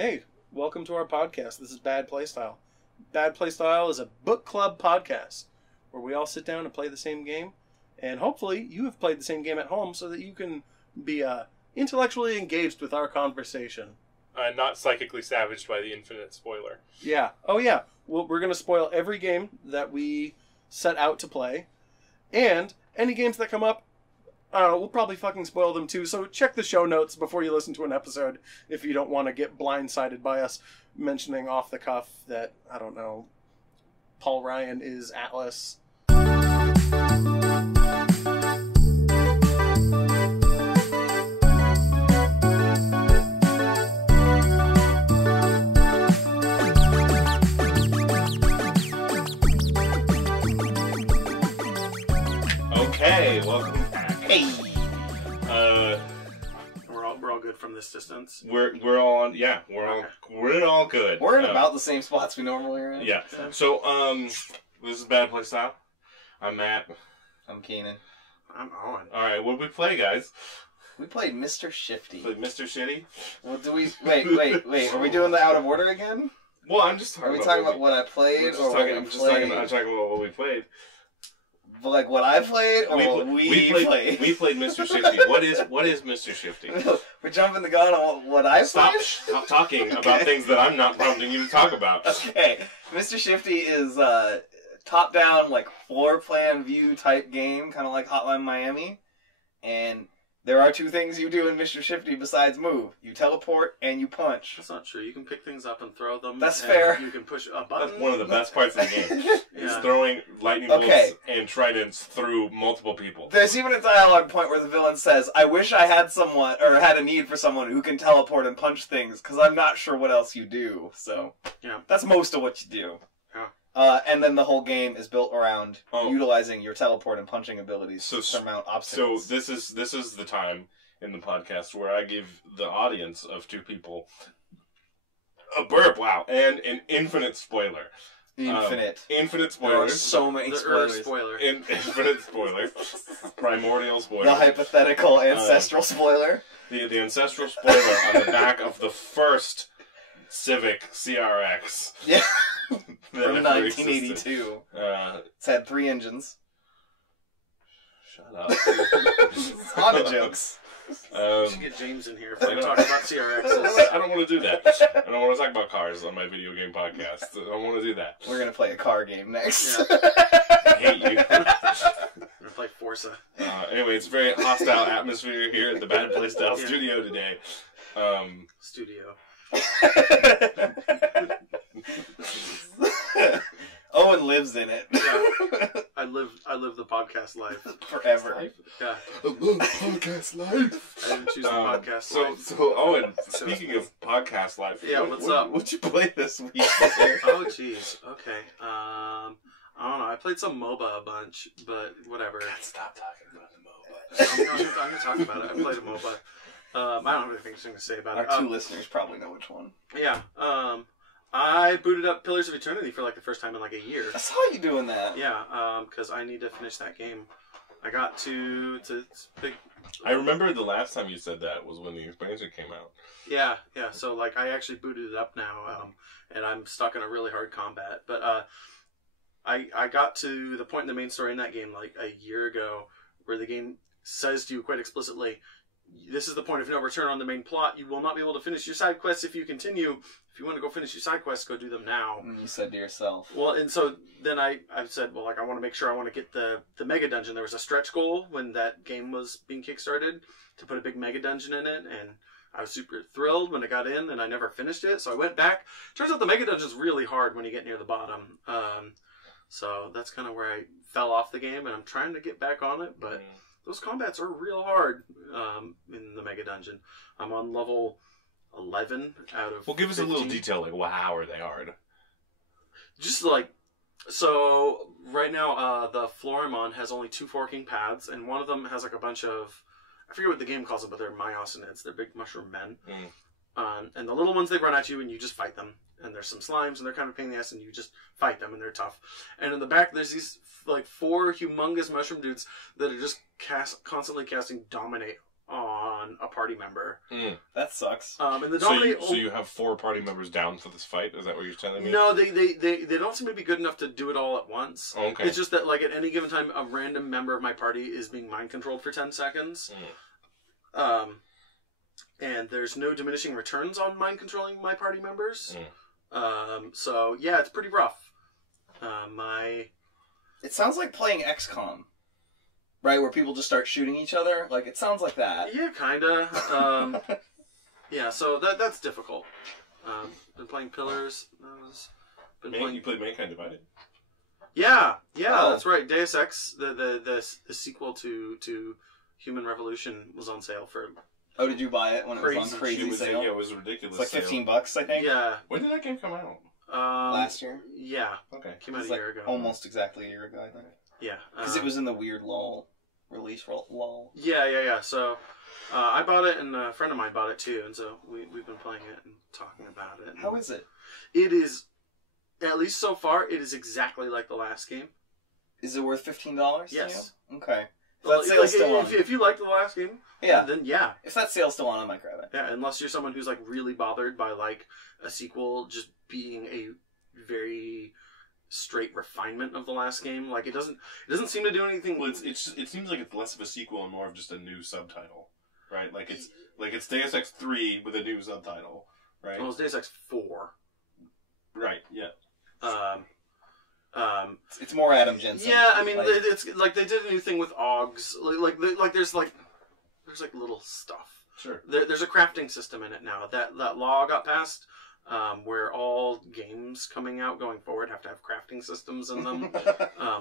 Hey, welcome to our podcast. This is Bad Playstyle. Bad Playstyle is a book club podcast where we all sit down and play the same game. And hopefully you have played the same game at home so that you can be intellectually engaged with our conversation. Not psychically savaged by the infinite spoiler. Yeah. Oh, yeah. Well, we're going to spoil every game that we set out to play. And any games that come up, I don't know, we'll probably fucking spoil them too. So check the show notes before you listen to an episode if you don't want to get blindsided by us mentioning off the cuff that, I don't know, Paul Ryan is Atlas. Okay, welcome back. Hey! We're all good from this distance. We're all good. We're in about the same spots we normally are in. Yeah. So this is Bad Playstyle. I'm Matt. I'm Keenan. I'm Owen. All right, what did we play, guys? We played Mr. Shifty. Played Mr. Shitty. Well, do we? Wait. Are we doing the out of order again? Well, I'm just talking. Are we talking about what I played or what we played? I'm talking about what we played. Like what I played or what we played? We played Mr. Shifty. What is Mr. Shifty? We're jumping the gun on what I played? Stop talking about things that I'm not prompting you to talk about. Okay. Mr. Shifty is top-down, like, floor-plan view type game, kind of like Hotline Miami. And there are two things you do in Mr. Shifty besides move. You teleport and you punch. That's not true. You can pick things up and throw them. That's fair. You can push a button. That's one of the best parts of the game. Is Yeah. throwing lightning bolts and tridents through multiple people. There's even a dialogue point where the villain says, I wish I had someone, or had a need for someone who can teleport and punch things, because I'm not sure what else you do. So, Yeah. that's most of what you do. Yeah. And then the whole game is built around utilizing your teleport and punching abilities to surmount obstacles. So this is the time in the podcast where I give the audience of two people a burp, and an infinite spoiler. Infinite There are spoilers. so many spoilers. Spoiler. Infinite spoiler. Primordial spoiler. The hypothetical ancestral spoiler. The ancestral spoiler on the back of the first Civic CRX. Yeah. From From 1982. It's had 3 engines. Shut up. Honda jokes. We should get James in here if we're talking about CRXs. I don't want to do that. I don't want to talk about cars on my video game podcast. I don't want to do that. We're going to play a car game next. Yeah. I hate you. We're gonna play Forza. Anyway, it's a very hostile atmosphere here at the Bad Playstyle studio today. Studio. Owen lives in it. Yeah. I live the podcast life. Forever. Yeah. I love podcast life. I didn't choose the podcast life. So Owen, speaking of podcast life, Yeah, what's up? What'd you play this week? Oh, jeez. Okay. I don't know. I played some MOBA a bunch, but whatever. Stop talking about the MOBA. I'm gonna talk about it. I played a MOBA. I don't have anything interesting to say about it. Our 2 listeners probably know which one. Yeah. I booted up Pillars of Eternity for like the first time in like a year. I saw you doing that. Yeah. Because I need to finish that game. I got to big. I remember the last time you said that was when the expansion came out. Yeah. So like I actually booted it up now, and I'm stuck in a really hard combat. But I got to the point in the main story in that game like a year ago where the game says to you quite explicitly, this is the point of no return on the main plot. You will not be able to finish your side quests if you continue. If you want to go finish your side quests, go do them now. And you said to yourself. Well, and so then I said, well, like I want to make sure I want to get the mega dungeon. There was a stretch goal when that game was being kickstarted to put a big mega dungeon in it, and I was super thrilled when I got in, and I never finished it. So I went back. Turns out the mega dungeon's really hard when you get near the bottom. So that's kind of where I fell off the game, and I'm trying to get back on it, but those combats are real hard in the mega dungeon. I'm on level 11 out of 15. Well, give us a little detail, like how are they hard? Just like, so right now the floor I'm on has only 2 forking paths, and one of them has like a bunch of, I forget what the game calls them, but they're myocinids. They're big mushroom men. And the little ones, they run at you and you just fight them. And there's some slimes and they're kind of a pain in the ass and you just fight them and they're tough. And in the back there's these like 4 humongous mushroom dudes that are just constantly casting Dominate on a party member. That sucks. And the So dominate. you have 4 party members down for this fight? Is that what you're telling me? No, they don't seem to be good enough to do it all at once. Oh, okay. It's just that, like, at any given time, a random member of my party is being mind controlled for 10 seconds. And there's no diminishing returns on mind controlling my party members. So yeah, it's pretty rough. It sounds like playing XCOM, right? Where people just start shooting each other. Like, it sounds like that. Yeah, kinda. Yeah, so that's difficult. Been playing Pillars. You played Mankind Divided? Yeah, Oh. that's right. Deus Ex, the sequel to Human Revolution, was on sale for. Oh, did you buy it when it was on Crazy. crazy sale? Yeah, it was ridiculous. It's like sale. $15, I think. Yeah. When did that game come out? Last year. Yeah, Okay. came out It's a like year ago. almost exactly a year ago, I think. Yeah, Because it was in the weird release lull. Yeah. So I bought it, and a friend of mine bought it too, and so we've been playing it and talking about it. How is it? It is, at least so far, it is exactly like the last game. Is it worth $15? Yes. To you? Okay. If Like, that sale's still on. if you liked the last game, Yeah. then yeah. If that sale's still on, I might grab it. Yeah, unless you're someone who's like really bothered by like a sequel just being a very straight refinement of the last game. Like it doesn't seem to do anything. Well, it seems like it's less of a sequel and more of just a new subtitle, right? Like it's Deus Ex 3 with a new subtitle, right? Well, it's Deus Ex 4. Right. Yeah. It's more Adam Jensen. Yeah, I mean, Like, it's like they did a new thing with Augs. There's little stuff. Sure. There's a crafting system in it now. That law got passed, where all games coming out going forward have to have crafting systems in them.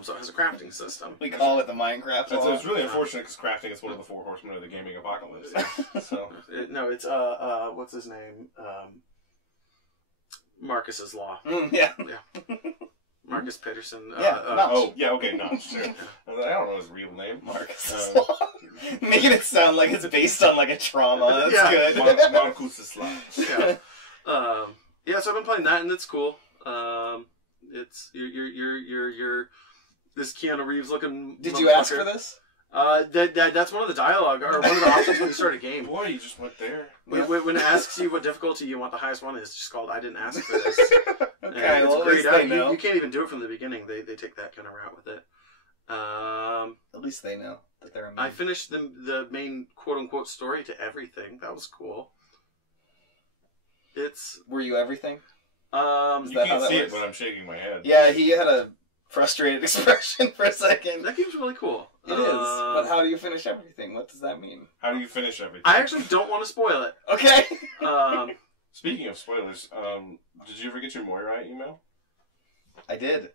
So it has a crafting system. we call it the Minecraft law. It's really unfortunate because crafting is one of the 4 horsemen of the gaming apocalypse. So No, it's what's his name? Marcus's law. Yeah. Marcus Peterson. Yeah, oh yeah, okay, no, sure. I don't know his real name. Marcus' Law. Making it sound like it's based on like a trauma. That's Yeah. good. Marcus' Law. Yeah. Yeah. So I've been playing that, and it's cool. It's you're this Keanu Reeves looking. Did you ask for this? That's one of the dialogue or one of the options when you start a game. Boy, you just went there. When it asks you what difficulty you want, the highest one is just called "I didn't ask for this." Okay, it's well, at great. least they know. You can't even do it from the beginning. They take that kind of route with it. At least they know that they're a I finished the main quote unquote story to everything. That was cool. Were you everything? You that how can't that see works? it, but I'm shaking my head. Yeah, he had a frustrated expression for a second. That game's really cool. It is. But how do you finish everything? What does that mean? How do you finish everything? I actually don't want to spoil it. Okay. Speaking of spoilers, did you ever get your Moira email? I did.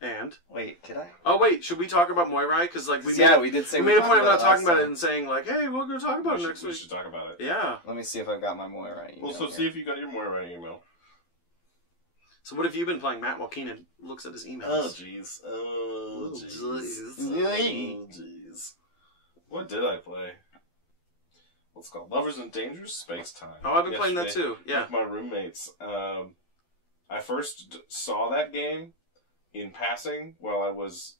And Wait, did I? oh wait, should we talk about Moirai? Because like we did say we made a point of not it talking about last it and saying like, hey, we're going to talk about it next We week. should talk about it. Yeah. time. Let me see if I've got my Moira email. Well, so here. see if you got your Moira email. So what have you been playing, Matt? While Keenan looks at his emails. Oh jeez. Oh jeez. Oh jeez. What did I play? What's it called? Lovers in Dangerous Space Time. Oh, I've been playing that Yesterday too. Yeah. With my roommates. I first saw that game in passing while I was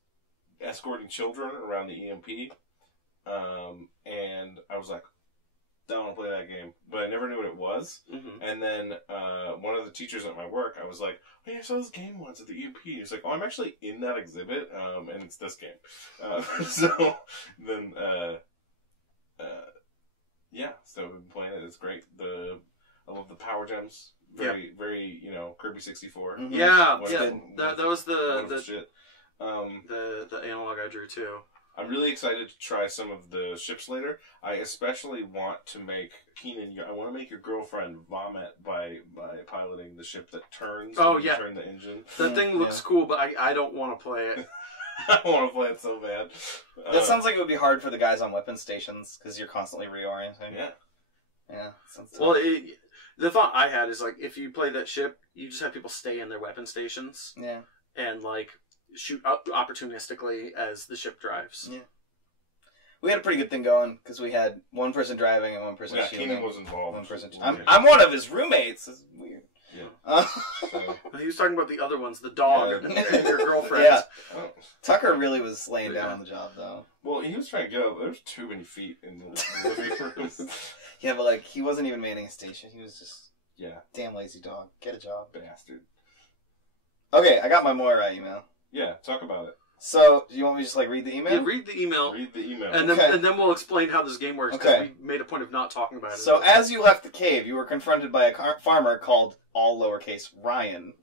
escorting children around the EMP. And I was like, I don't want to play that game. But I never knew what it was. Mm-hmm. And then one of the teachers at my work, I was like, hey, I saw this game once at the EMP. He's like, oh, I'm actually in that exhibit, and it's this game. So then, yeah, so we've been playing it. It's great. I love the power gems. Very, Kirby 64. Mhm. Yeah, Wonderful- yeah. That was wonderful the shit. the analog I drew too. I'm really excited to try some of the ships later. I especially want to make Keenan. I want to make your girlfriend vomit by piloting the ship that turns. Oh, when you yeah. turn the engine. That thing looks cool, but I don't want to play it. I want to play it so bad. That sounds like it would be hard for the guys on weapon stations because you're constantly reorienting. Yeah. Yeah. Sounds tough. Well, the thought I had is like if you play that ship, you just have people stay in their weapon stations yeah. and like shoot up opportunistically as the ship drives. Yeah. We had a pretty good thing going because we had one person driving and one person Yeah, shooting. Keenan was involved. One person. Yeah. I'm one of his roommates. It's weird. Yeah. So, He was talking about the other ones, the dog Yeah. and your girlfriend. Yeah. oh. Tucker really was laying down on the job, though. Well, he was trying to go. There was too many feet in the living room. Yeah, but like he wasn't even manning a station. He was just Yeah, damn lazy dog. Get a job. bastard. Okay, I got my Moira email. Yeah, talk about it. So, do you want me to just like read the email? Yeah, read the email, Read the email. and then Okay. and then we'll explain how this game works. Because Okay. we made a point of not talking about it. So, as you left the cave, you were confronted by a farmer called, all lowercase, Ryan.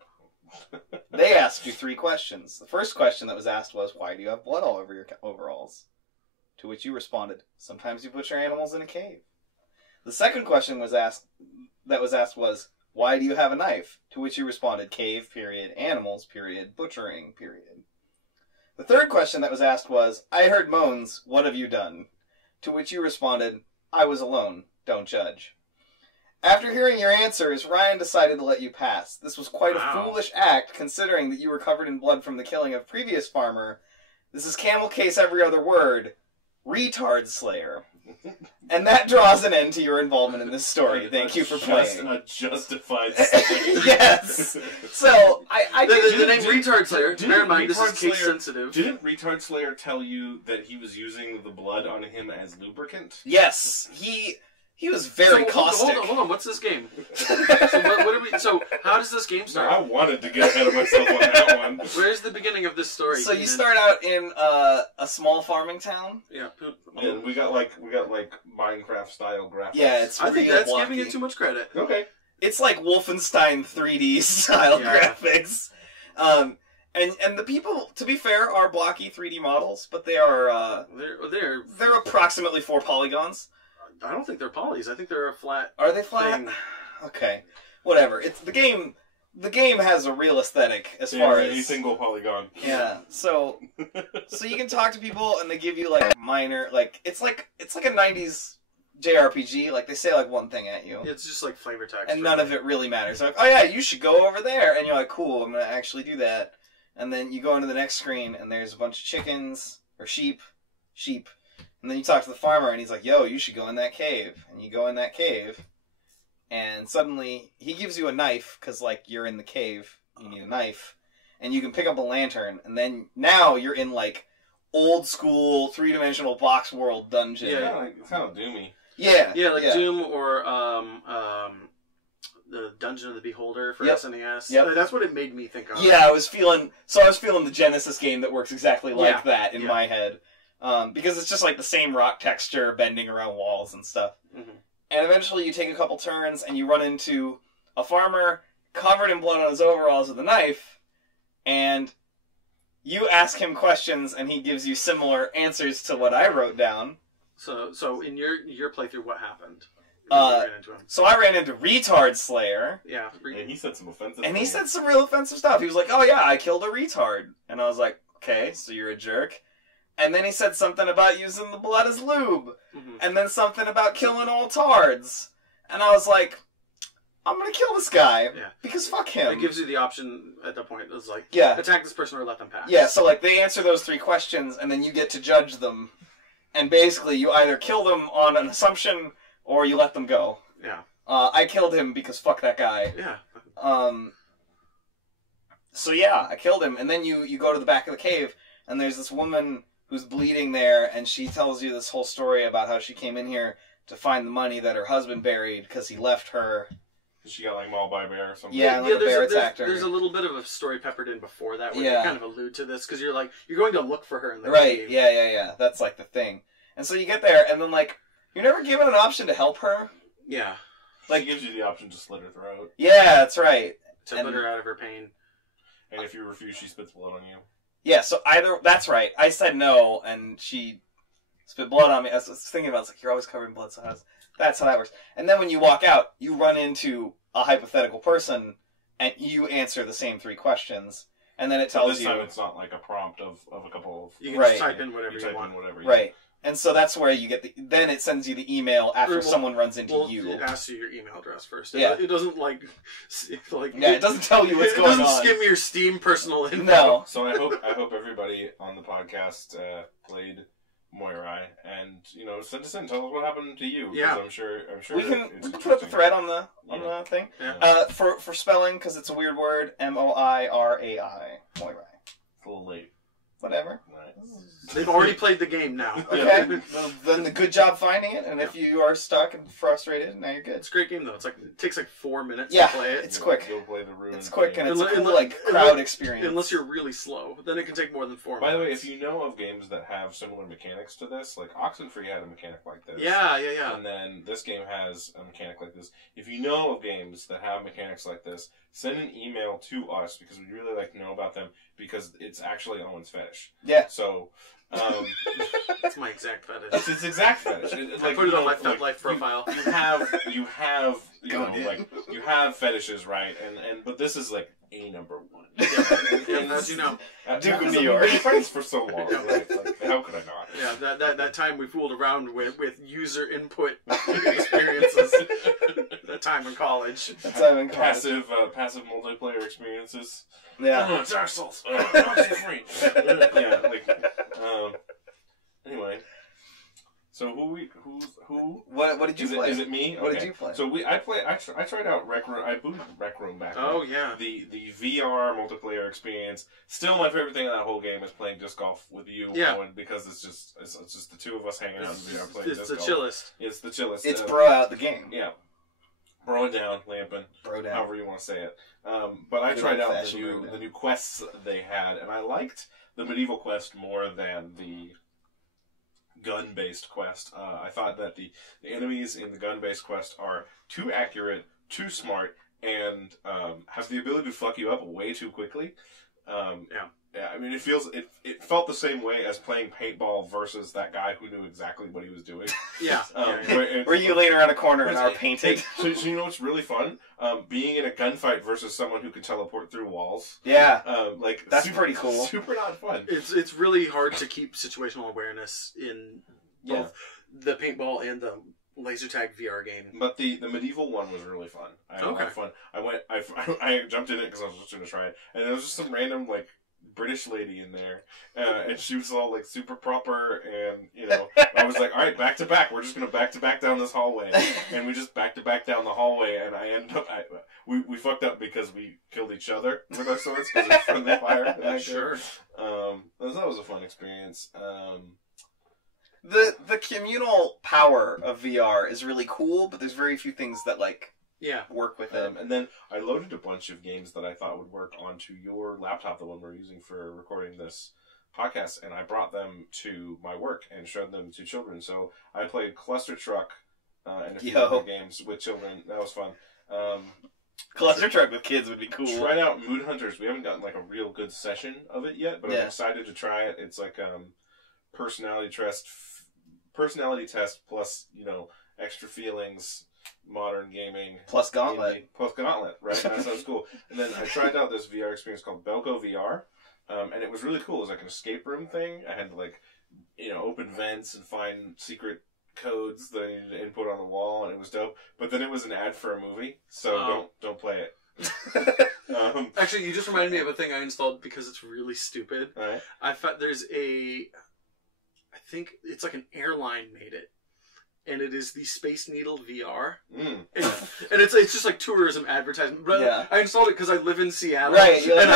They asked you 3 questions. The first question that was asked was, why do you have blood all over your overalls? To which you responded, sometimes you butcher animals in a cave. The second question was asked was, why do you have a knife? To which you responded, cave, period, animals, period, butchering, period. The third question that was asked was, I heard moans, what have you done? To which you responded, I was alone, don't judge. After hearing your answers, Ryan decided to let you pass. This was quite Wow. a foolish act, considering that you were covered in blood from the killing of a previous farmer. This is camel case every other word, retard slayer. And that draws an end to your involvement in this story. Thank you for playing. A justified statement. Yes. So, I the did name Retard Slayer. didn't Bear in mind, this is Retard case Slayer- sensitive. Didn't Retard Slayer tell you that he was using the blood on him as lubricant? Yes, he was very So, caustic. Hold on. What's this game? So what are we? So how does this game No, start? I wanted to get ahead of myself on that one. Where's the beginning of this story? So you start out in a small farming town. Yeah. And we got like Minecraft style graphics. Yeah, it's I think real that's blocky. giving it too much credit. okay. It's like Wolfenstein 3D style Yeah. graphics. And the people, to be fair, are blocky 3D models, but they are they're approximately 4 polygons. I don't think they're polys. I think they're a flat. Are they flat? thing. Okay, whatever. It's the game. The game has a real aesthetic as far a as single polygon. yeah. So you can talk to people and they give you like minor it's like a 90s JRPG. Like they say like one thing at you. It's just like flavor text. And none of it really matters. They're like, oh yeah, you should go over there. And you're like, cool, I'm going to actually do that. And then you go into the next screen, and there's a bunch of chickens, or sheep. And then you talk to the farmer, and he's like, yo, you should go in that cave. And you go in that cave, and suddenly he gives you a knife, because, like, you're in the cave, you need a knife. And you can pick up a lantern, and then now you're in, like, old school 3-dimensional box world dungeon. Yeah. It's kind of doomy. Yeah. Yeah, like Doom or the Dungeon of the Beholder for Yep. SNES. Yep. That's what it made me think of. Yeah, I was feeling the Genesis game that works exactly like Yeah. that in Yeah. my head. Because it's just like the same rock texture bending around walls and stuff. Mhm. And eventually you take a couple turns and you run into a farmer covered in blood on his overalls with a knife, and you ask him questions and he gives you similar answers to what I wrote down. So in your playthrough, what happened? Uh, You ran into him. So I ran into Retard Slayer, Yeah. And he said some offensive and he things. said some real offensive stuff. He was like, oh yeah, I killed a retard. And I was like, okay, so you're a jerk. And then he said something about using the blood as lube. Mhm. And then something about killing all tards. And I was like, I'm gonna kill this guy. Yeah. Because fuck him. It gives you the option at that point. It's like, Yeah. attack this person or let them pass. Yeah, so like they answer those 3 questions and then you get to judge them. And basically you either kill them on an assumption or you let them go. Yeah. I killed him because fuck that guy. Yeah. So yeah, I killed him, and then you go to the back of the cave, and there's this woman who's bleeding there, and she tells you this whole story about how she came in here to find the money that her husband buried because he left her. She got like mauled by a bear or something. Yeah, like a bear attacked her. There's a little bit of a story peppered in before that where Yeah. they kind of allude to this because you're like, you're going to look for her in the Right, cave. yeah. That's like the thing. And so you get there, and then like, you're never given an option to help her. Yeah. Like, she gives you the option to slit her throat. Yeah, that's right. To And- put her out of her pain. And if you refuse, she spits blood on you. Yeah, so that's right. I said no, and she spit blood on me. I was thinking about it, it's like, you're always covered in blood, so that's how that works. And then when you walk out, you run into a hypothetical person, and you answer the same 3 questions, and then it So tells this you... time it's not like a prompt of a couple of... You can Right. just type in whatever You you, type want. in whatever you Right. And so that's where you get then it sends you the email after Well, someone runs into Well, you. it asks you your email address first. Yeah. It doesn't like Yeah, it doesn't tell you what's it going doesn't on. skim your Steam personal info. No. So I hope everybody on the podcast played Moirai, and send us in. Tell us what happened to you. 'Cause Yeah. I'm sure. We it's can put up the thread on the Yeah. thing. Yeah. For spelling, because it's a weird word. Moirai. Moirai. It's a little late. Whatever. Right. They've already played the game now. Okay. Well, then good job finding it. And if you are stuck and frustrated, now you're good. It's a great game though. It takes like 4 minutes Yeah, to play it. it's quick. Go play the ruined It's quick game. and it's a cool, Unless- crowd experience. Unless you're really slow, then it can take more than 4 By the way, minutes. if you know of games that have similar mechanics to this, like Oxenfree had a mechanic like this. Yeah. And then this game has a mechanic like this. If you know of games that have mechanics like this, send an email to us because we'd really like to know about them because it's actually Owen's fetish. Yeah. So, That's my exact fetish. it's its exact fetish. It's I put it on my Fed Life profile. You have Go ahead. you have fetishes, right? But this is like a number one. Yeah, as you know. Duke of Because New we've York. been friends for so long. Right? Like, how could I not? Yeah, that time we fooled around with user input experiences. That time in college. That's how I'm calling it. Passive multiplayer experiences. Yeah. Oh, it's Dark Souls. Oh, it's free. Yeah, anyway. So who? What did you play? Is it me? What Okay. did you play? So I tried out Rec Room. I booted Rec Room back. Oh then. yeah. The VR multiplayer experience. Still, my favorite thing in that whole game is playing disc golf with you, Yeah. Owen, because it's just the two of us hanging out in VR playing It's disc the golf. chillest. It's the chillest. It's bro out the game. Yeah. Broing down, lamping, Bro down. however you want to say it. But I Good tried out old-fashioned bro down. the new quests they had, and I liked the medieval quest more than the gun-based quest. I thought that the enemies in the gun-based quest are too accurate, too smart, and have the ability to fuck you up way too quickly. Yeah, I mean, it felt the same way as playing paintball versus that guy who knew exactly what he was doing. Yeah. Where you lean around a corner and are painted. So you know what's really fun? Being in a gunfight versus someone who can teleport through walls. Yeah. That's super, pretty cool. Super not fun. It's really hard to keep situational awareness in both the paintball and the laser tag VR game. But the medieval one was really fun. I had a lot of fun. I jumped in it because I was just going to try it, and there was just some random British lady in there, and she was all super proper, and I was like, all right, back to back. We're just gonna back to back down this hallway, and we just back to back down the hallway, and I end up we fucked up because we killed each other with our swords because it's friendly fire. Sure. That was a fun experience. The communal power of VR is really cool, but there's very few things that work with it. And then I loaded a bunch of games that I thought would work onto your laptop, the one we're using for recording this podcast, and I brought them to my work and showed them to children. So I played Cluster Truck and a few other games with children. That was fun. Cluster Truck with kids would be cool. Tried out Mood Hunters. We haven't gotten a real good session of it yet, but I'm excited to try it. It's personality test plus extra feelings. Modern gaming plus Gauntlet, right? That sounds cool. And then I tried out this VR experience called Belko VR, and it was really cool. It was an escape room thing. I had to open vents and find secret codes that I needed to input on the wall, and it was dope. But then it was an ad for a movie, so don't play it. Actually, you just reminded me of a thing I installed because it's really stupid. All right. I thought I think it's an airline made it. And it is the Space Needle VR, and it's just tourism advertisement. But I installed it because I live in Seattle, right? And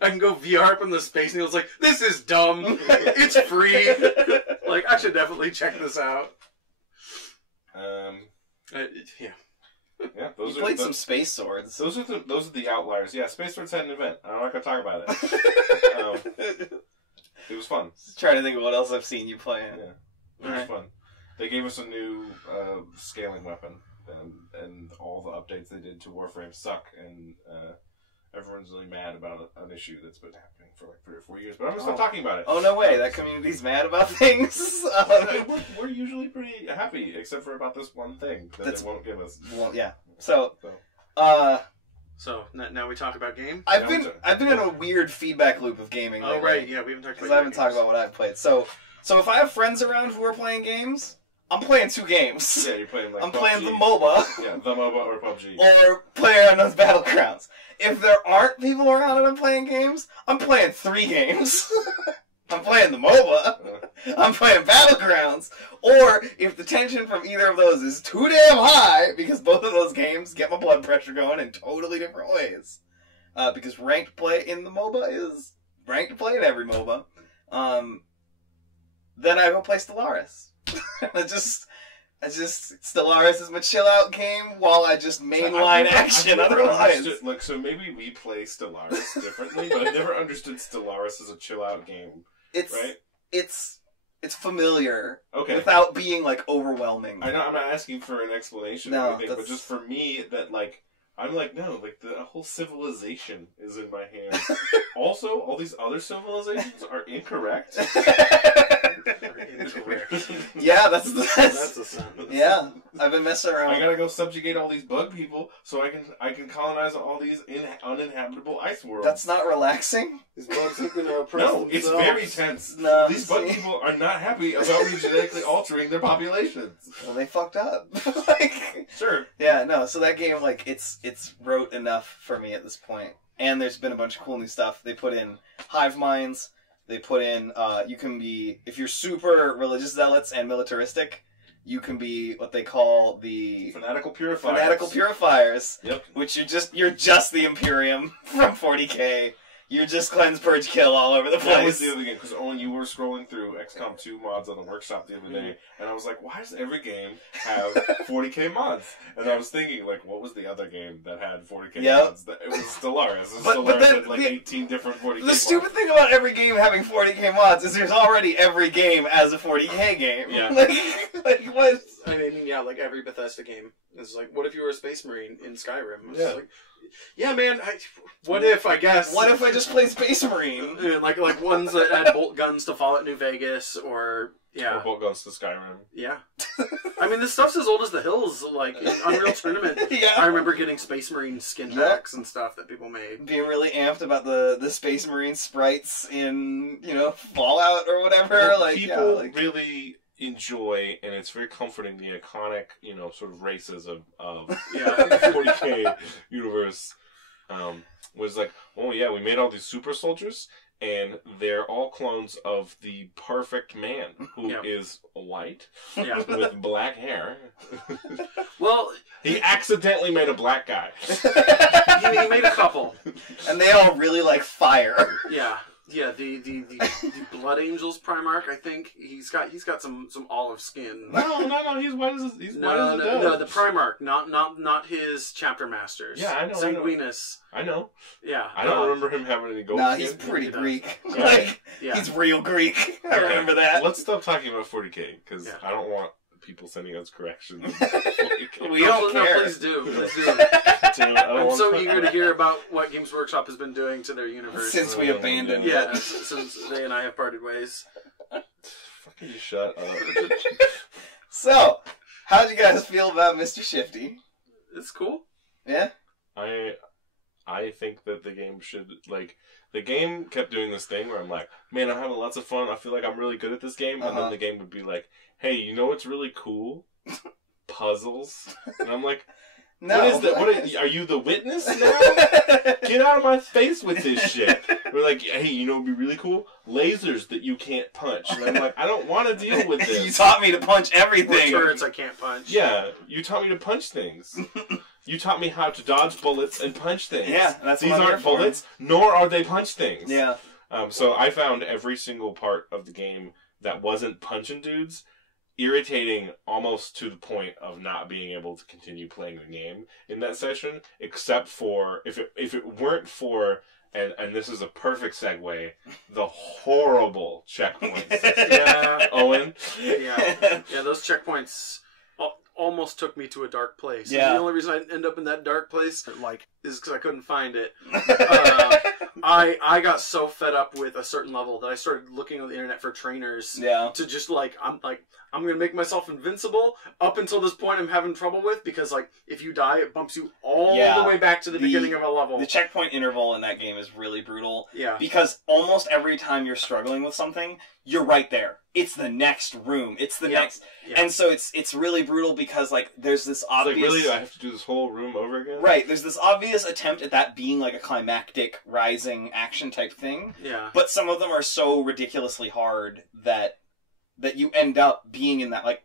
I can go VR from the Space Needle. It's this is dumb. It's free. I should definitely check this out. Yeah. You played some Space Swords. Those are the outliers. Yeah, Space Swords had an event. I'm not gonna talk about it. It was fun. Just trying to think of what else I've seen you playing. Yeah, it was fun. They gave us a new scaling weapon, and all the updates they did to Warframe suck, and everyone's really mad about an issue that's been happening for 3 or 4 years. But I'm going to stop talking about it. Oh, no way. That community's mad about things? We're usually pretty happy, except for about this one thing that they won't give us. Well, yeah. So now we talk about game? I've been in a weird feedback loop of gaming lately. Oh, right. Yeah, we haven't talked about because I haven't talked about what I've played. So if I have friends around who are playing games, I'm playing 2 games. Yeah, you're playing I'm PUBG. playing the MOBA. Yeah, the MOBA or PUBG. Or PlayerUnknown's Battlegrounds. If there aren't people around and I'm playing games, I'm playing 3 games. I'm playing the MOBA. I'm playing Battlegrounds. Or if the tension from either of those is too damn high, because both of those games get my blood pressure going in totally different ways. Because ranked play in the MOBA is ranked play in every MOBA. Then I go play Stellaris. Stellaris is my chill out game while I just mainline action otherwise. Look, so maybe we play Stellaris differently, but I never understood Stellaris as a chill out game. It's familiar, okay, without being like overwhelming. I know I'm not asking for an explanation or anything, but just for me, that like I'm like, no, like the whole civilization is in my hands. Also, all these other civilizations are incorrect. Yeah, that's a sentence. Yeah, I've been messing around. I gotta go subjugate all these bug people so I can colonize all these uninhabitable ice worlds. That's not relaxing. These bugs are gonna oppress No, it's very tense. No, these bug people are not happy about me genetically altering their populations. Well, they fucked up. Sure. Yeah, no. So that game, like, it's rote enough for me at this point. And there's been a bunch of cool new stuff. They put in hive minds. They put in, you can be, if you're super religious zealots and militaristic, you can be what they call the Fanatical Purifiers. Fanatical Purifiers. Yep. Which you're just the Imperium from 40K. You're just cleanse, purge, kill all over the place. That was the other game, because Owen, you were scrolling through XCOM 2 mods on the workshop the other day, and I was like, why does every game have 40k mods? And I was thinking, like, what was the other game that had 40k mods? It was Stellaris. Stellaris had like 18 different 40k mods. The stupid thing about every game having 40k mods is there's already every game as a 40k game. Yeah. like what? I mean, yeah, like every Bethesda game is like, what if you were a Space Marine in Skyrim? It's Yeah. like, yeah, man. What if, I guess? What if I just play Space Marine? Like ones that had bolt guns to Fallout New Vegas, or Or bolt guns to Skyrim. Yeah. I mean, this stuff's as old as the hills. Like in Unreal Tournament, Yeah. I remember getting Space Marine skin packs and stuff that people made. Being really amped about the Space Marine sprites in Fallout or whatever. Well, people really enjoy, and it's very comforting, the iconic, sort of races of the 40k universe. Was like, oh yeah, we made all these super soldiers, and they're all clones of the perfect man, who is white, with black hair. Well, he accidentally made a black guy. he made a couple, and they all really like fire. Yeah, the Blood Angels Primarch, I think he's got some olive skin. No, he's white as a dove. No, the Primarch, not his chapter masters. Yeah, I know. Sanguinus. I know. Yeah, I don't remember him having any gold. No, skin. he's pretty Greek. Yeah. He's real Greek. I remember that. Let's stop talking about 40k because I don't want people sending us corrections. We don't care. No, please do. Please do. I'm so eager to hear about what Games Workshop has been doing to their universe. Since we abandoned it. Yeah, since they and I have parted ways. Fucking shut up. So, how'd you guys feel about Mr. Shifty? It's cool. Yeah? I think that the game should, the game kept doing this thing where I'm like, man, I'm having lots of fun. I feel like I'm really good at this game. And then the game would be like, hey, you know what's really cool? Puzzles. And I'm like, no. What is that? Are you the witness now? Get out of my face with this shit. We're like, hey, you know what would be really cool? Lasers that you can't punch. And I'm like, I don't want to deal with this. You taught me to punch everything. Or turrets I can't punch. Yeah, you taught me to punch things. You taught me how to dodge bullets and punch things. Yeah, that's These what I'm aren't here for. bullets, nor are they punch things. Yeah. So I found every single part of the game that wasn't punching dudes irritating almost to the point of not being able to continue playing the game in that session, except for if it weren't for and this is a perfect segue, the horrible checkpoints. Yeah. Owen? Yeah, those checkpoints almost took me to a dark place. Yeah. And the only reason I end up in that dark place is because I couldn't find it. I got so fed up with a certain level that I started looking on the internet for trainers to just I'm gonna make myself invincible up until this point I'm having trouble with, because if you die it bumps you all the way back to the beginning of a level. The checkpoint interval in that game is really brutal. Yeah. Because almost every time you're struggling with something, you're right there. it's the next room. It's the Yeah. next, Yeah. and so it's really brutal because like there's this It's obvious. like, really, do I have to do this whole room over again? Right, there's this obvious attempt at that being like a climactic rising action type thing, Yeah. but some of them are so ridiculously hard that you end up being in that like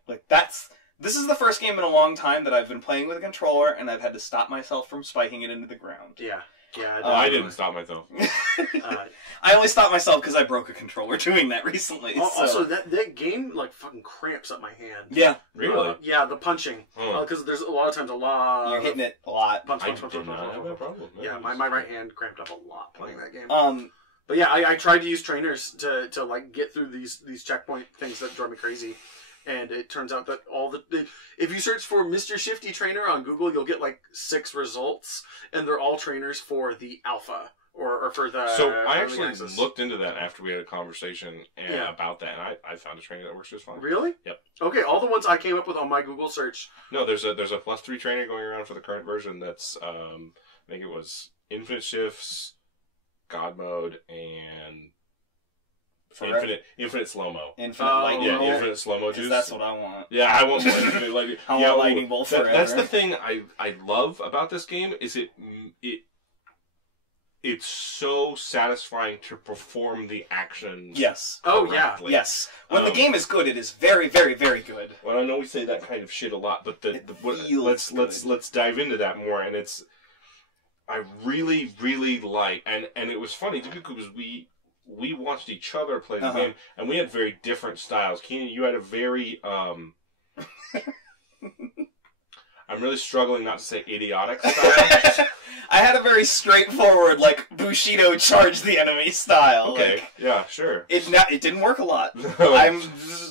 this is the first game in a long time that I've been playing with a controller and I've had to stop myself from spiking it into the ground. Yeah. Yeah. I didn't stop myself. I only stopped myself because I broke a controller doing that recently. Also, that game like fucking cramps up my hand. Yeah, Really? Yeah, the punching. Oh. Because there's a lot of times a lot. you're hitting it a lot. Punch, I punch, punch, did punch, not punch, have punch, that problem. Yeah, No, my right hand cramped up a lot playing that game. Um, But yeah, I tried to use trainers to like get through these checkpoint things that drive me crazy, and it turns out that if you search for Mr. Shifty trainer on Google, you'll get like 6 results, and they're all trainers for the alpha or for the. So I early actually access. looked into that after we had a conversation Yeah. about that, and I found a trainer that works just fine. Really? Yep. Okay, all the ones I came up with on my Google search. No, there's a +3 trainer going around for the current version. That's I think it was Infinite Shifts, God Mode, and Infinite Slow Mo. Infinite lightning Yeah, bolt. Infinite Slow Mo 'Cause juice. that's what I want. Yeah, I want more Infinite Lightning. I want lightning bolt forever. That's the thing I love about this game is it's so satisfying to perform the actions. Yes. Oh yeah. correctly. Yes. When the game is good, it is very, very, very good. Well, I know we say that kind of shit a lot, but feels let's dive into that more. And I really, really like, and it was funny too because we watched each other play the game, and we had very different styles. Keenan, you had a very I'm really struggling not to say idiotic style. I had a very straightforward, like, Bushido charge the enemy style. Okay, Like, yeah, sure. it didn't work a lot. I'm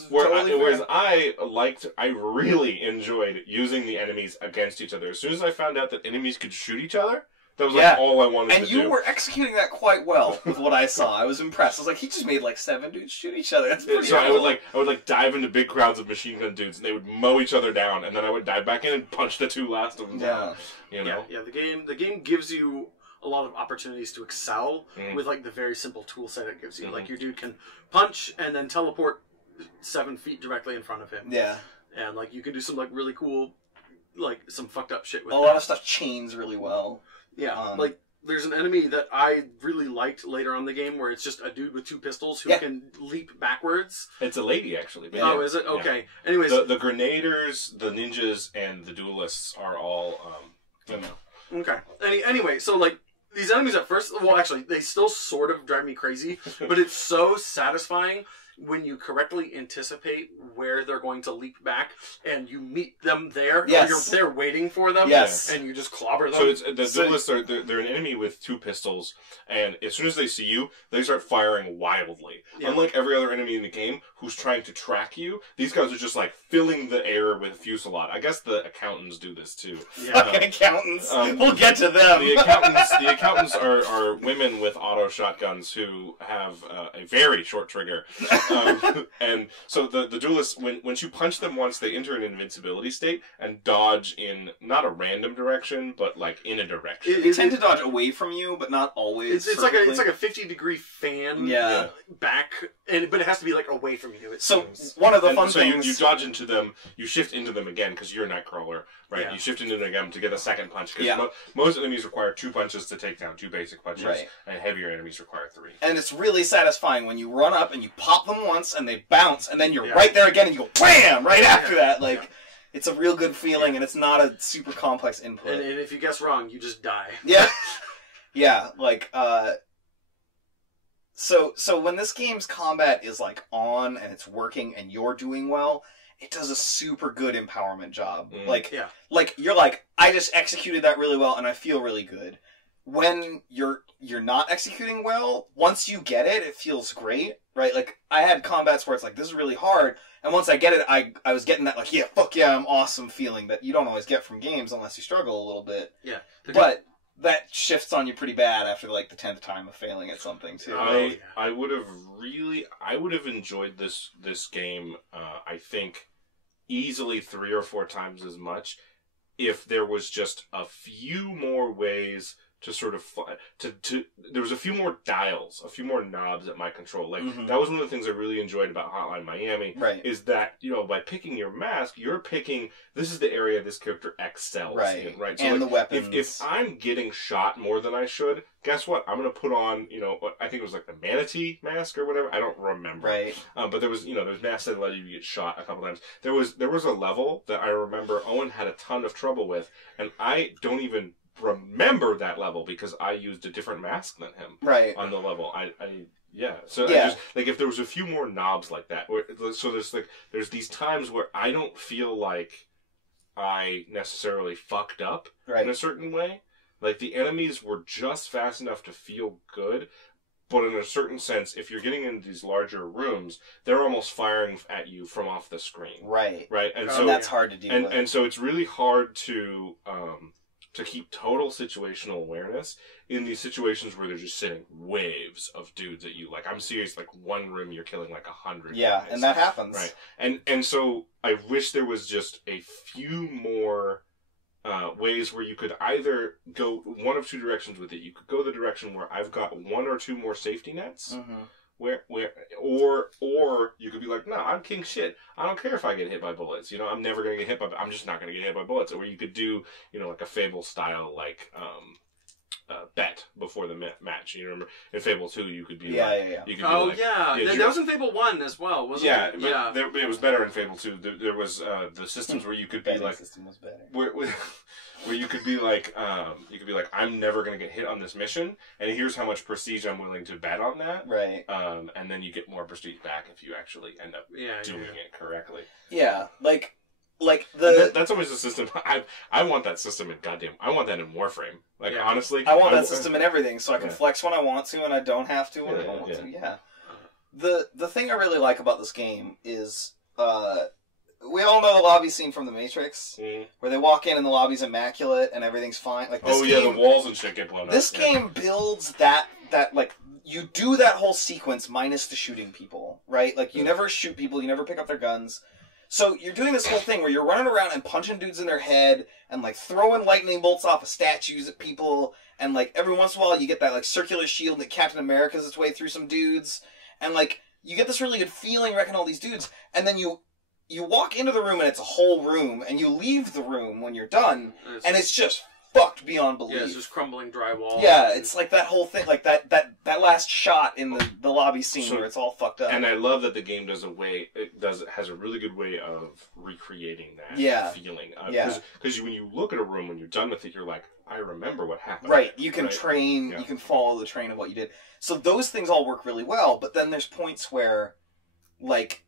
totally fair. I really enjoyed using the enemies against each other. As soon as I found out that enemies could shoot each other, that was like all I wanted and to do. you were executing that quite well with what I saw. I was impressed. I was like, he just made like 7 dudes shoot each other. That's pretty So cool. I would dive into big crowds of machine gun dudes, and they would mow each other down, and then I would dive back in and punch the 2 last of them down. You know? Yeah. The game gives you a lot of opportunities to excel with like the very simple tool set it gives you. Like your dude can punch and then teleport 7 feet directly in front of him. Yeah. And like you can do some like really cool, like some fucked up shit with A that. lot of stuff chains really well. Yeah, like there's an enemy that I really liked later on in the game where it's just a dude with 2 pistols who can leap backwards. It's a lady, actually. But Oh, is it? Okay. Yeah. Anyways. The grenaders, the ninjas, and the duelists are all female. Okay. Anyway, so like these enemies at first, well, actually, they still sort of drive me crazy, but it's so satisfying when you correctly anticipate where they're going to leap back, and you meet them there. Yes. Or you're there waiting for them. Yes. And you just clobber them. So it's the duelists they're an enemy with 2 pistols, and as soon as they see you, they start firing wildly. Yeah. Unlike every other enemy in the game who's trying to track you, these guys are just like filling the air with fusillade. I guess the accountants do this too. Fucking accountants. We'll get to them. The accountants are women with auto shotguns who have a very short trigger. And so the duelists, once you punch them once, they enter an invincibility state and dodge in not a random direction, but like in a direction. They tend to dodge away from you, but not always. It's like a 50-degree fan back, but it has to be like away from you. So one of the fun so things. you dodge into them, you shift into them again because you're a Nightcrawler, right? Yeah. You shift into them again to get a second punch because most enemies require 2 punches to take down, 2 basic punches, and heavier enemies require 3. And it's really satisfying when you run up and you pop them once and they bounce, and then you're right there again and you go wham right after that. Like, it's a real good feeling, and it's not a super complex input. And if you guess wrong, you just die. Yeah. Yeah, like, so when this game's combat is, like, on and it's working and you're doing well, it does a super good empowerment job. Like, you're like, I just executed that really well and I feel really good. When you're not executing well, once you get it, it feels great, right? Like, I had combats where it's like, this is really hard, and once I get it, I was getting that, like, yeah, fuck yeah, I'm awesome feeling that you don't always get from games unless you struggle a little bit. Yeah. But that shifts on you pretty bad after, like, the 10th time of failing at something, too. I would have enjoyed this game, I think, easily 3 or 4 times as much if there was just a few more ways sort of there was a few more dials, a few more knobs at my control. Like that was one of the things I really enjoyed about Hotline Miami. Right. Is that by picking your mask, you're picking this is the area this character excels in. Right. So and the weapons. If I'm getting shot more than I should, guess what? I'm gonna put on what I think it was like the manatee mask or whatever. I don't remember. Right. But there was there's masks that allowed you to get shot a couple times. There was a level that I remember Owen had a ton of trouble with, and I don't even remember that level because I used a different mask than him. Right. On the level, So Yeah. I just, like if there was a few more knobs like that, so there's these times where I don't feel like I necessarily fucked up in a certain way. Like the enemies were just fast enough to feel good, but in a certain sense, if you're getting into these larger rooms, they're almost firing at you from off the screen. Right. Right. And so that's hard to deal with. And so it's really hard to keep total situational awareness in these situations where they're just sitting waves of dudes at you. Like, I'm serious, like, one room you're killing like 100 guys. And that happens. Right. And so I wish there was just a few more ways where you could either go one of two directions with it. You could go the direction where I've got one or two more safety nets. Or you could be like, no, I'm king shit. I don't care if I get hit by bullets. I'm never gonna get hit by. I'm just not gonna get hit by bullets. Or you could do, like a Fable style, like bet before the match. You remember in Fable 2, you could be You could that was in Fable 1 as well, wasn't it? Yeah, it was better in Fable 2. There was the systems where you could be like, system was better. Where you could be like, I'm never gonna get hit on this mission, and here's how much prestige I'm willing to bet on that. Right. And then you get more prestige back if you actually end up doing it correctly. Yeah, like that's always a system. I want that system in I want that in Warframe. Like honestly, I want that system in everything, so I can flex when I want to, and I don't have to when I don't want to. Yeah. The thing I really like about this game is we all know the lobby scene from The Matrix, where they walk in and the lobby's immaculate and everything's fine. Like this game, the walls and shit get blown up. This game builds that like you do that whole sequence minus the shooting people, right? Like you never shoot people, you never pick up their guns. So you're doing this whole thing where you're running around and punching dudes in their head and like throwing lightning bolts off of statues at people, and like every once in a while you get that like circular shield that Captain America's its way through some dudes, and like you get this really good feeling wrecking all these dudes, and then you walk into the room and it's a whole room, and you leave the room when you're done, and it's just fucked beyond belief. Yeah, it's just crumbling drywall. Yeah, it's like that whole thing, like that last shot in the lobby scene where it's all fucked up. And I love that the game has a really good way of recreating that feeling. Because when you look at a room, when you're done with it, you're like, I remember what happened. Right, you can train, you can follow the train of what you did. So those things all work really well, but then there's points where, like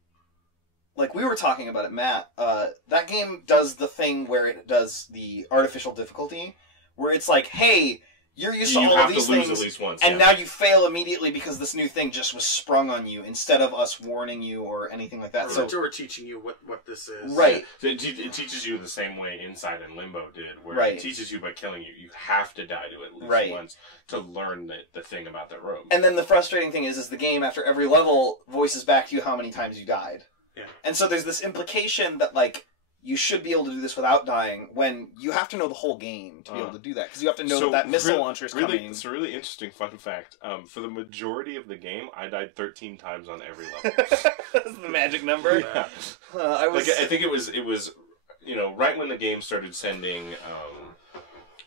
we were talking about it, Matt, that game does the thing where it does the artificial difficulty, where it's like, hey, you're used to all of these things, at least once, and now you fail immediately because this new thing just was sprung on you, instead of us warning you or anything like that. Or teaching you what this is. Right. So it teaches you the same way Inside and Limbo did, where it teaches you by killing you. You have to die to at least once to learn the thing about the room. And then the frustrating thing is the game, after every level, voices back to you how many times you died. Yeah. And so there's this implication that, like, you should be able to do this without dying, when you have to know the whole game to be able to do that. Because you have to know that missile launcher is coming. It's a really interesting fun fact. For the majority of the game, I died 13 times on every level. That's the magic number? Yeah. I think it was right when the game started sending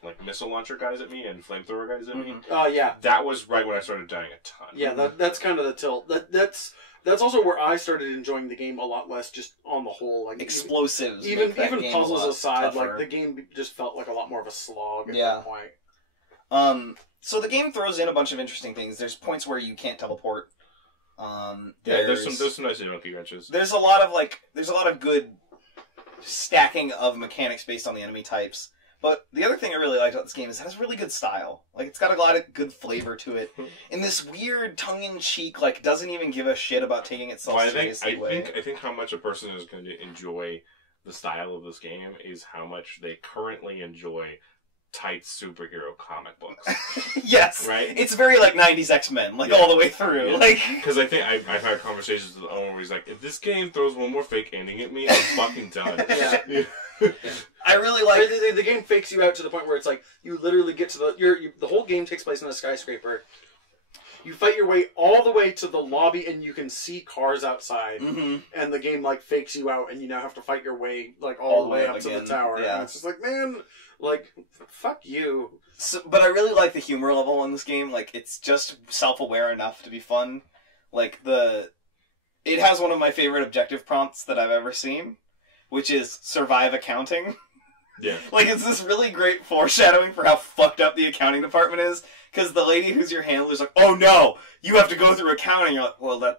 like missile launcher guys at me and flamethrower guys at me. Oh, yeah. That was right when I started dying a ton. Yeah, that's kind of the tilt. That's also where I started enjoying the game a lot less, just on the whole. Like explosives. Even puzzles aside, tougher. Like the game just felt like a lot more of a slog at that point. So the game throws in a bunch of interesting things. There's points where you can't teleport. There's some nice monkey wrenches. There's a lot of good stacking of mechanics based on the enemy types. But the other thing I really liked about this game is it has really good style. Like, it's got a lot of good flavor to it. In this weird, tongue-in-cheek, like, doesn't even give a shit about taking itself seriously way. I think how much a person is going to enjoy the style of this game is how much they currently enjoy tight superhero comic books. Yes! Right? It's very, like, 90s X-Men, like, all the way through. Yeah. Like, because I think I've had conversations with Owen where he's like, if this game throws one more fake ending at me, I'm fucking done. Yeah. I really like... The game fakes you out to the point where it's like, you literally get to the whole game takes place in a skyscraper. You fight your way all the way to the lobby, and you can see cars outside. Mhm. And the game, like, fakes you out, and you now have to fight your way, like, all the way up to the tower. Yeah. And it's just like, man, like, fuck you. So, but I really like the humor level in this game. Like, it's just self-aware enough to be fun. Like, it has one of my favorite objective prompts that I've ever seen, which is survive accounting. Yeah. Like, it's this really great foreshadowing for how fucked up the accounting department is. Because the lady who's your handler is like, oh no, you have to go through accounting. You're like, well,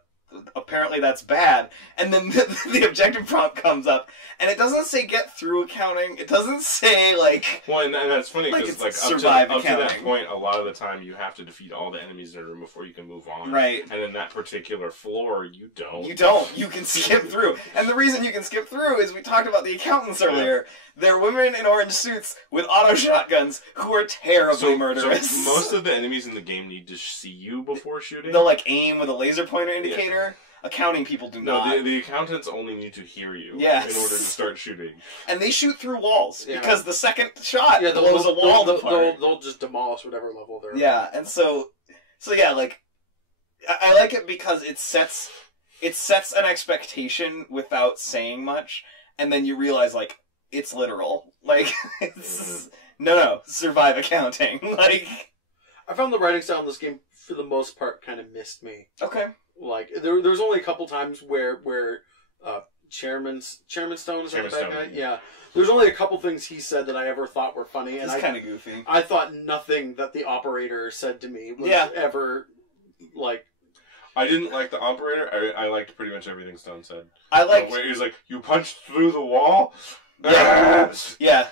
apparently that's bad. And then the objective prompt comes up, and it doesn't say get through accounting. It doesn't say, like... Well, and that's funny, like because, it's up to survive that point, a lot of the time you have to defeat all the enemies in a room before you can move on. Right. And in that particular floor, you don't. You don't. You can skip through. And the reason you can skip through is we talked about the accountants earlier. Yeah. They're women in orange suits with auto shotguns who are terribly murderous. So most of the enemies in the game need to see you before shooting? They'll, like, aim with a laser pointer indicator. Yeah. Accounting people do not. No, the accountants only need to hear you in order to start shooting. And they shoot through walls, because the second shot blows a wall apart. They'll just demolish whatever level they're Yeah, and so yeah, like, I like it because it sets an expectation without saying much, and then you realize, like, it's literal. Like, it's... No, survive accounting. Like... I found the writing style in this game, for the most part, kind of missed me. Okay. Like, there's only a couple times where Chairman Stone is that the bad guy? Yeah. There's only a couple things he said that I ever thought were funny. And it's kind of goofy. I thought nothing that the operator said to me was ever, like... I didn't like the operator. I liked pretty much everything Stone said. I liked... Where he was like, you punched through the wall? Yeah. Yeah.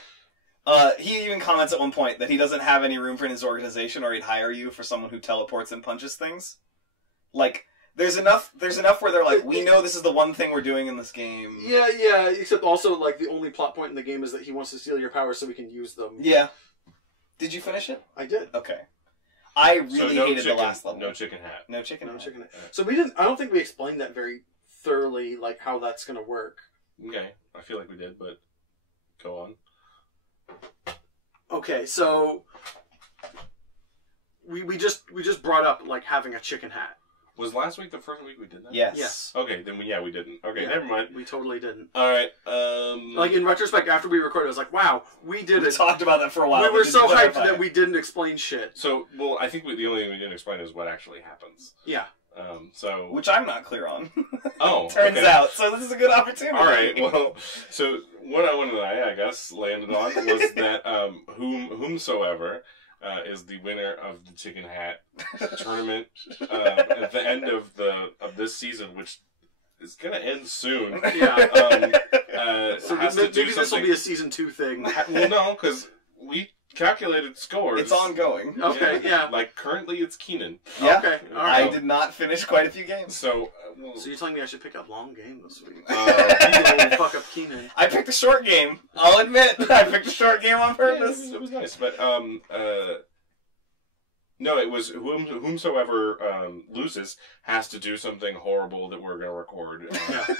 He even comments at one point that he doesn't have any room for in his organization, or he'd hire you for someone who teleports and punches things. Like... There's enough where they're like, we know this is the one thing we're doing in this game. Yeah, except also, like, the only plot point in the game is that he wants to steal your powers so we can use them. Yeah. Did you finish it? I did. Okay. I really hated the last level. No chicken hat. No chicken hat. So I don't think we explained that very thoroughly, like, how that's gonna work. Okay. I feel like we did, but go on. Okay, so we just brought up, like, having a chicken hat. Was last week the first week we did that? Yes. Okay, then we didn't. Okay, never mind. We totally didn't. All right. Like, in retrospect, after we recorded, I was like, wow, we did it. We talked about that for a while. We were so hyped that we didn't explain shit. So, well, I think the only thing we didn't explain is what actually happens. Yeah. So... Which I'm not clear on. Oh, Turns out. So this is a good opportunity. All right, well, so what I wanted to, I guess, landed on was that whomsoever... is the winner of the Chicken Hat tournament at the end of this season, which is gonna end soon. Yeah. So maybe this will be a season 2 thing. Well, no, because we calculated scores. It's ongoing. Okay, yeah. Like currently, it's Keenan. Yeah. Okay. All right. I did not finish quite a few games. So. So you're telling me I should pick a long game this week? Fuck up Keenan. I picked a short game. I'll admit, I picked a short game on purpose. Yeah, it was nice, but no, it was whomsoever loses has to do something horrible that we're going to record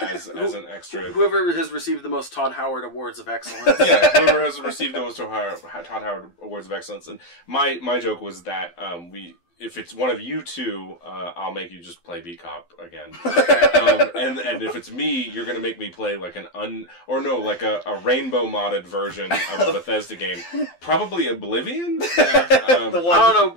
as an extra. Whoever has received the most Todd Howard Awards of Excellence. Yeah, whoever has received the most Todd Howard Awards of Excellence. And my joke was that if it's one of you two, I'll make you just play Beat Cop again. And if it's me, you're gonna make me play like a rainbow modded version of a Bethesda game, probably Oblivion. I don't know.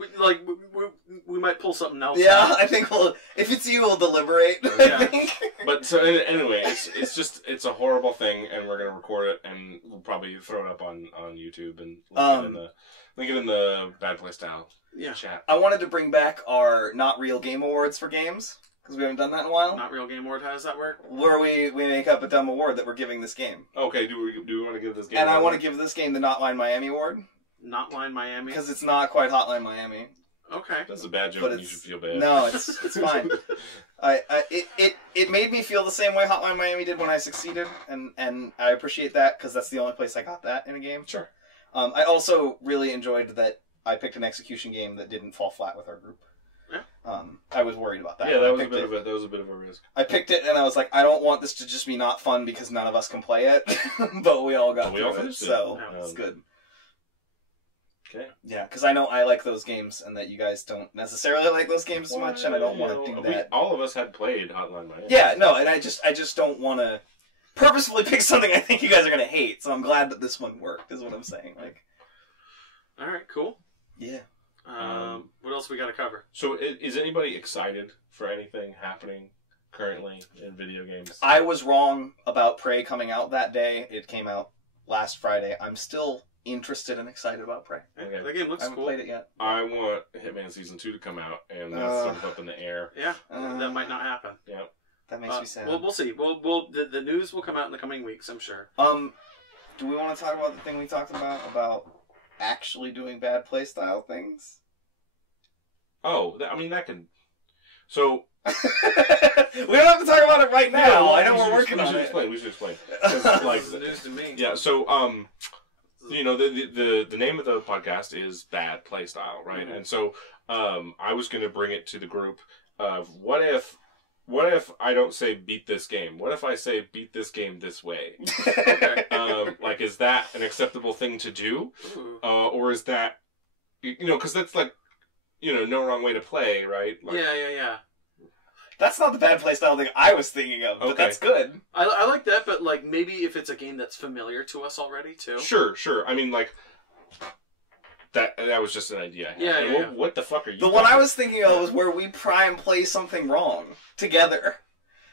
We might pull something else. Yeah, I think if it's you, we'll deliberate. Yeah. I think. But so anyway, it's a horrible thing, and we're gonna record it, and we'll probably throw it up on YouTube and link it in the Bad Playstyle. Yeah. Chat. I wanted to bring back our Not Real Game Awards for games, because we haven't done that in a while. Not Real Game Award, how does that work? Where we make up a dumb award that we're giving this game. Okay, do we want to give this game And I want to give this game the Hotline Miami Award. Hotline Miami? Because it's not quite Hotline Miami. Okay. That's a bad joke and you should feel bad. No, it's fine. It made me feel the same way Hotline Miami did when I succeeded, and I appreciate that, because that's the only place I got that in a game. Sure. I also really enjoyed that I picked an execution game that didn't fall flat with our group. Yeah. I was worried about that. Yeah, that was a bit of a risk. I picked it and I was like, I don't want this to just be not fun because none of us can play it, but we all got through it, so it's good. Okay. Yeah, because I know I like those games and that you guys don't necessarily like those games as much, and I don't want to do that. All of us had played Hotline Miami. Yeah, no, and I just don't want to purposefully pick something I think you guys are gonna hate. So I'm glad that this one worked. Is what I'm saying. Like, all right, cool. Yeah. What else we got to cover? So, is anybody excited for anything happening currently in video games? I was wrong about Prey coming out that day. It came out last Friday. I'm still interested and excited about Prey. Okay. That game looks I haven't cool. played it yet. I want Hitman Season 2 to come out, and that's sort of up in the air. Yeah, that might not happen. Yeah. That makes me sad. Well, we'll see. The news will come out in the coming weeks, I'm sure. Do we want to talk about the thing we talked about actually doing bad playstyle things? Oh, I mean, that can... So... we don't have to talk about it right now. I know we're working on it. We should explain. Like, the news to me. Yeah, so, you know, the name of the podcast is Bad Playstyle, right? Mm-hmm. And so, I was going to bring it to the group of what if I don't say beat this game? What if I say beat this game this way? Okay. Like, is that an acceptable thing to do? Or is that, you know, because that's like, you know, no wrong way to play, right? Like, yeah. That's not the bad playstyle thing I was thinking of, but that's good. I like that, but like maybe if it's a game that's familiar to us already too. Sure. I mean, like that was just an idea. Yeah. What the fuck are you? The one I was thinking of was where we prime play something wrong together.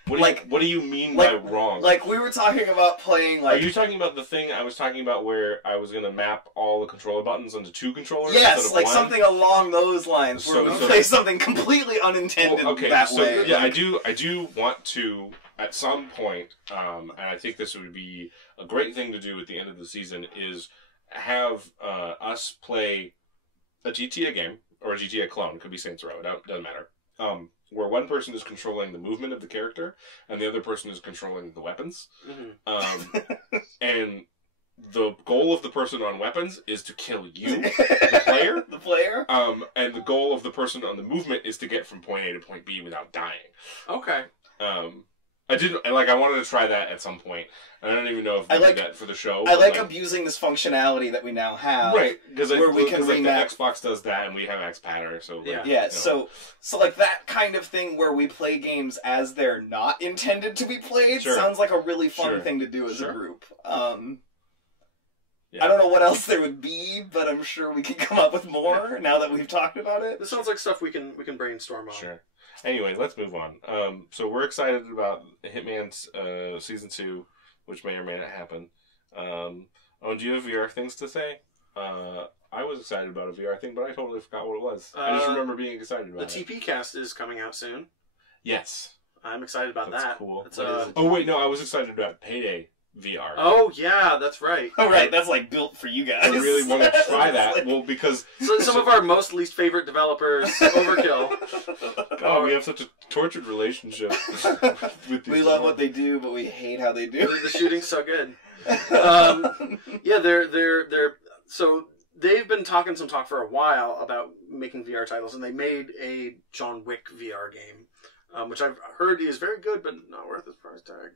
What do you mean by wrong? Like we were talking about playing. Like, are you talking about the thing I was talking about where I was gonna map all the controller buttons onto 2 controllers? Yes, like one? something along those lines where we play something completely unintended that way. Yeah, I do want to at some point, and I think this would be a great thing to do at the end of the season is have us play a GTA game or a GTA clone. It could be Saints Row. It doesn't matter. Where one person is controlling the movement of the character and the other person is controlling the weapons. Mm-hmm. And the goal of the person on weapons is to kill you, the player. The player. And the goal of the person on the movement is to get from point A to point B without dying. Okay. I wanted to try that at some point. And I don't even know if we did that for the show. I like abusing this functionality that we now have. Right. Because we can like the Xbox does that and we have Xpadder. So like, yeah. So like that kind of thing where we play games as they're not intended to be played sounds like a really fun thing to do as a group. I don't know what else there would be, but I'm sure we can come up with more now that we've talked about it. This sounds like stuff we can brainstorm on. Sure. Anyway, let's move on. So we're excited about Hitman's Season 2, which may or may not happen. Do you have VR things to say? I was excited about a VR thing, but I totally forgot what it was. I just remember being excited about it. The TP cast is coming out soon. Yes. I'm excited about that. That's cool. Oh, wait, no, I was excited about Payday VR. Oh, yeah, that's right. Oh, right, that's like built for you guys. I really want to try that. Well, because... some of our most least favorite developers, Overkill. God, we have such a tortured relationship with these we love what they do, but we hate how they do. The shooting's so good. Yeah, so they've been talking some talk for a while about making VR titles, and they made a John Wick VR game, which I've heard is very good, but not worth its price tag.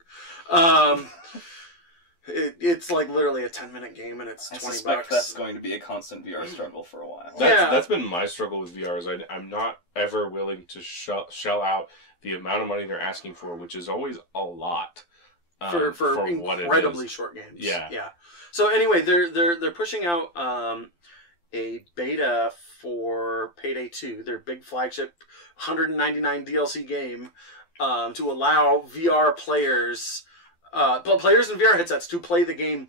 It's like literally a 10-minute game, and it's $20. I suspect that's going to be a constant VR struggle for a while. That's been my struggle with VR. Is I'm not ever willing to shell out the amount of money they're asking for, which is always a lot for incredibly short games. Yeah. So anyway, they're pushing out a beta for Payday 2, their big flagship 199 DLC game, to allow VR players. Players in VR headsets to play the game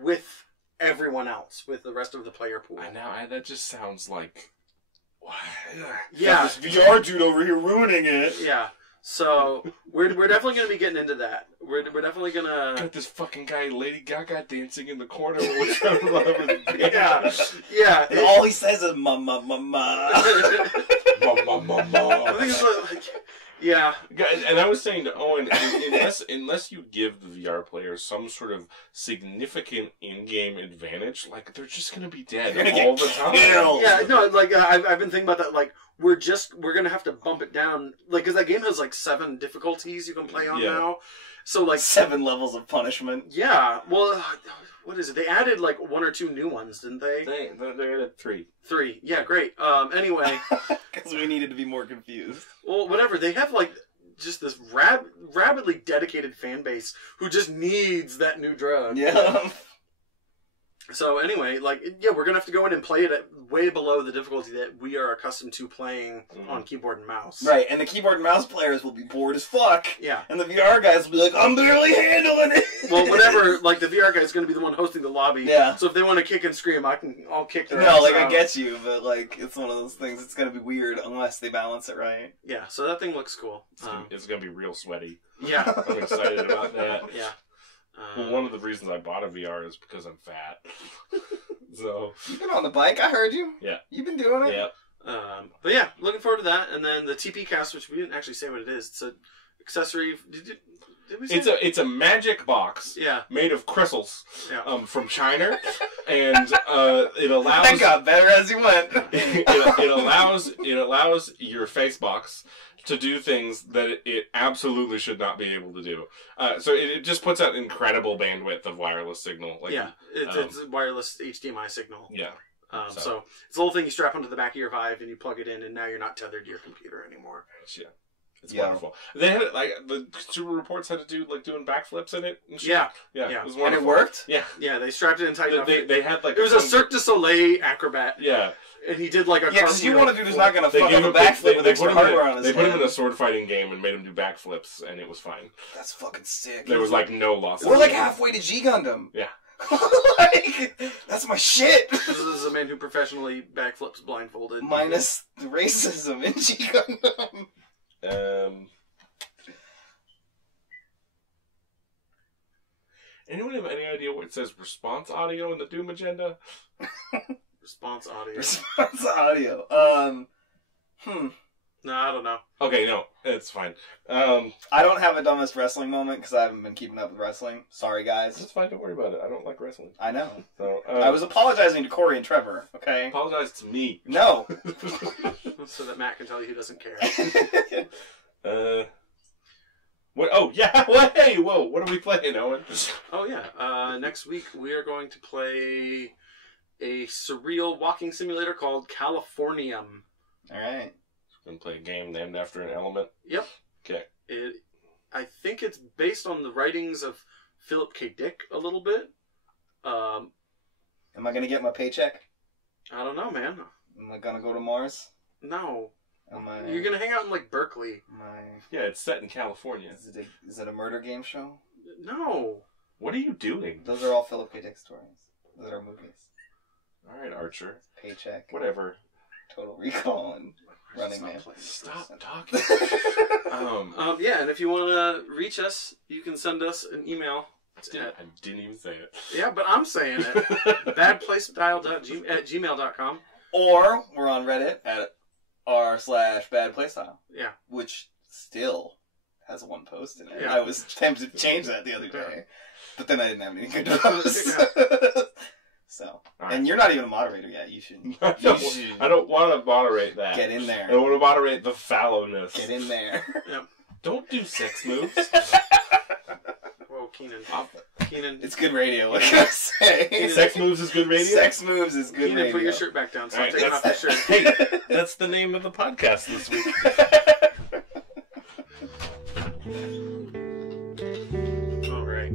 with everyone else, with the rest of the player pool. I know, that just sounds like... Yeah. This VR dude over here ruining it. Yeah. So, we're definitely going to be getting into that. We're definitely going to... Got this fucking guy, Lady Gaga, dancing in the corner. Yeah. And all he says is, ma, ma, ma, ma. Ma, ma, ma, ma. I think it's like... Yeah. And I was saying to Owen, unless you give the VR players some sort of significant in-game advantage, like they're just gonna be dead all the time. Yeah, no, like I've been thinking about that. Like we're gonna have to bump it down, like because that game has like 7 difficulties you can play on now. So like 7 levels of punishment. Yeah. Well, what is it? They added like 1 or 2 new ones, didn't they? They added 3. 3. Yeah, great. Anyway, Because we needed to be more confused. well, whatever. They have like just this rabidly dedicated fan base who just needs that new drug. Yeah. So anyway, like, yeah, we're gonna have to go in and play it at way below the difficulty that we are accustomed to playing on keyboard and mouse. Right, and the keyboard and mouse players will be bored as fuck. Yeah. And the VR guys will be like, I'm barely handling it. Well, whatever. Like the VR guy is gonna be the one hosting the lobby. Yeah. So if they want to kick and scream, I'll kick their No, ass like out. I get you, but like it's one of those things. It's gonna be weird unless they balance it right. Yeah. So that thing looks cool. It's gonna be real sweaty. Yeah. I'm excited about that. Yeah. Well, one of the reasons I bought a VR is because I'm fat. So You've been on the bike, I heard you. Yeah. You've been doing it. yeah, But yeah, looking forward to that. And then the TP cast, which we didn't actually say what it is. It's an accessory. Did we say it's a magic box. Yeah. Made of crystals. Yeah. From China, and it allows. That got better as you went. it allows your face box to do things that it absolutely should not be able to do. So it just puts out incredible bandwidth of wireless signal. Like, yeah. It's a wireless HDMI signal. Yeah. So it's a little thing you strap onto the back of your Vive and you plug it in, and now you're not tethered to your computer anymore. Yeah. It's wonderful. They had like the consumer reports had to do like doing backflips in it. And shit. Yeah. Yeah. Yeah. It was And wonderful. it worked? Yeah. Yeah, they strapped it in tight enough. They had like it was a Cirque du Soleil acrobat. Yeah. And he did like a Yeah, because you cartwheel. want to do is not going to They fuck gave up a him backflip with extra put him in hardware on his They put him head. in a sword fighting game and made him do backflips, and it was fine. That's fucking sick. There was like no loss. We're like halfway to G Gundam. Yeah. Like, that's my shit. This is a man who professionally backflips blindfolded. Minus the racism in G Gundam. Anyone have any idea what it says response audio in the Doom agenda? Response audio. Response audio. No, I don't know. Okay, no, it's fine. I don't have a dumbest wrestling moment because I haven't been keeping up with wrestling. Sorry, guys. It's fine. Don't worry about it. I don't like wrestling. I know. So I was apologizing to Corey and Trevor, okay? apologize to me. No. So that Matt can tell you he doesn't care. What? Oh yeah. What? Hey, whoa! What are we playing, Owen? Oh yeah. Next week we are going to play a surreal walking simulator called Californium. Alright. We're gonna play a game named after an element. Yep. Okay. I think it's based on the writings of Philip K. Dick a little bit. Am I going to get my paycheck? I don't know, man. Am I going to go to Mars? No. Am I... You're gonna hang out in like Berkeley. Yeah, it's set in California. Is it a murder game show? No. What are you doing? Those are all Philip K. Dick stories. Those are movies. All right, Archer. Paycheck. Whatever. Total Recall and Running Man. Stop talking. Yeah, and if you want to reach us, you can send us an email. I didn't even say it. Yeah, but I'm saying it. badplaystyle@gmail.com. Or we're on Reddit at r/badplaystyle. Yeah. Which still has one post in it. Yeah. I was tempted to change that the other day. But then I didn't have anything good to post. So. Right. And you're not even a moderator yet. You should. I don't want to moderate that. Get in I there. want to moderate the fallowness. Get in there. Yep. Don't do sex moves. Whoa, Keenan. Keenan. It's good radio. What can I say? Sex moves is good radio. Sex moves is good Keenan, radio. put your shirt back down. So I'm All right, taking off that's- your shirt. Hey, that's the name of the podcast this week. All right.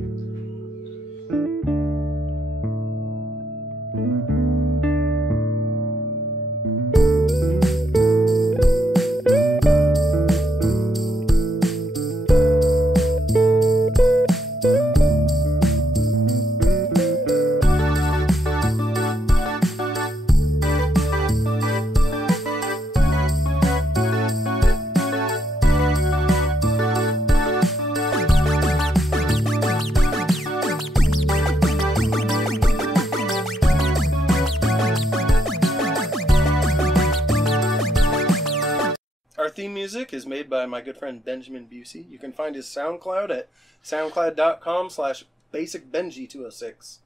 theme music is made by my good friend Benjamin Busey. You can find his SoundCloud at soundcloud.com/basicbenji206.